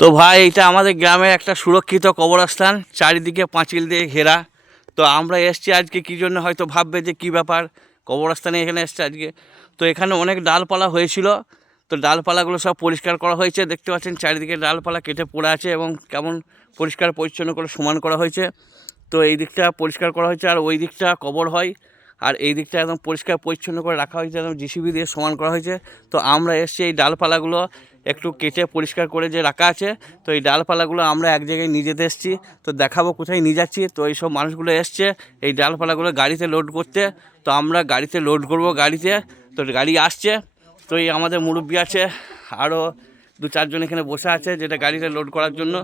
তো ভাই এটা আমাদের গ্রামের একটা সুরক্ষিত কবরস্থান, চারিদিকে পাঁচিল দিয়ে ঘেরা। তো আমরা এসছি আজকে কী জন্য, হয়তো ভাববে যে কী ব্যাপার কবরস্থানে এখানে এসছে আজকে। তো এখানে অনেক ডালপালা হয়েছিল, তো ডালপালাগুলো সব পরিষ্কার করা হয়েছে। দেখতে পাচ্ছেন চারিদিকে ডালপালা কেটে পড়ে আছে এবং কেমন পরিষ্কার পরিচ্ছন্ন করে সমান করা হয়েছে। তো এই দিকটা পরিষ্কার করা হয়েছে, আর ওই দিকটা কবর হয়, আর এই দিকটা একদম পরিষ্কার পরিচ্ছন্ন করে রাখা হয়েছে, একদম জিসিবি দিয়ে সমান করা হয়েছে। তো আমরা এসছি এই ডালপালাগুলো একটু কেটে পরিষ্কার করে যে রাখা আছে, তো এই ডালপালাগুলো আমরা এক জায়গায় নিয়ে যেতে এসেছি। তো দেখাবো কোথায় নিয়ে যাচ্ছি। তো এইসব মানুষগুলো এসছে এই ডালপালাগুলো গাড়িতে লোড করতে। তো আমরা গাড়িতে লোড করব গাড়িতে। তো গাড়ি আসছে, তো এই আমাদের মুরব্বি আছে, আরও 2-4 জন এখানে বসে আছে যেটা গাড়িতে লোড করার জন্য।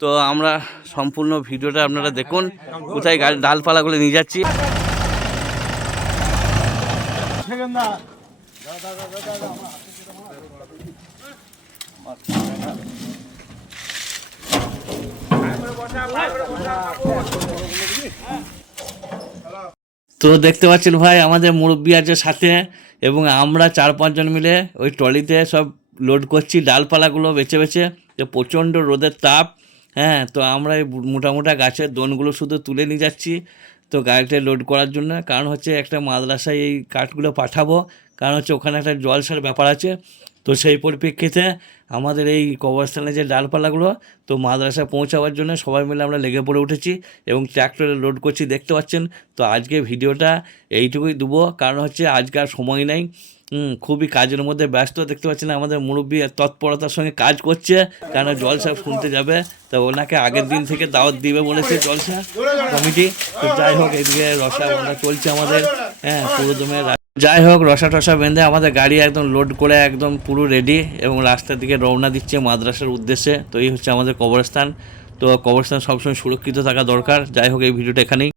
তো আমরা সম্পূর্ণ ভিডিওটা আপনারা দেখুন, কোথায় গাড়ি ডালপালাগুলো নিয়ে যাচ্ছি। তো দেখতে পাচ্ছেন ভাই আমাদের মুরব্বি আছে সাথে, এবং আমরা 4-5 জন মিলে ওই ট্রলিতে সব লোড করছি ডালপালাগুলো বেছে বেছে। তো প্রচণ্ড রোদের তাপ, হ্যাঁ, তো আমরা এই মোটা মোটা গাছের দোনগুলো শুধু তুলে নিয়ে যাচ্ছি তো গাড়িতে লোড করার জন্য। কারণ হচ্ছে একটা মাদ্রাসায় এই কাঠগুলো পাঠাবো, কারণ হচ্ছে ওখানে একটা জলসার ব্যাপার আছে। তো সেই পরিপ্রেক্ষিতে আমাদের এই কবরস্থানে যে ডালপালাগুলো তো মাদ্রাসায় পৌঁছাবার জন্য সবাই মিলে আমরা লেগে পড়ে উঠেছি এবং ট্র্যাক্টরে লোড করছি, দেখতে পাচ্ছেন। তো আজকে ভিডিওটা এইটুকুই দেবো, কারণ হচ্ছে আজকে আর সময় নেই, খুবই কাজের মধ্যে ব্যস্ত। দেখতে পাচ্ছেন আমাদের মুরব্বী তৎপরতার সঙ্গে কাজ করছে, কারণ জলসা শুনতে যাবে। তো ওনাকে আগের দিন থেকে দাওয়াত দিবে বলেছে জলসা কমিটি। তো যাই হোক, এদিকে রসা বাঁধা চলছে আমাদের, হ্যাঁ, পুরো দমে। যাই হোক, রসা টসা বেঁধে আমাদের গাড়ি একদম লোড করে একদম পুরো রেডি এবং রাস্তার দিকে রওনা দিচ্ছে মাদ্রাসার উদ্দেশ্যে। তো এই হচ্ছে আমাদের কবরস্থান। তো কবরস্থান সবসময় সুরক্ষিত থাকা দরকার। যাই হোক, এই ভিডিওটা এখানেই।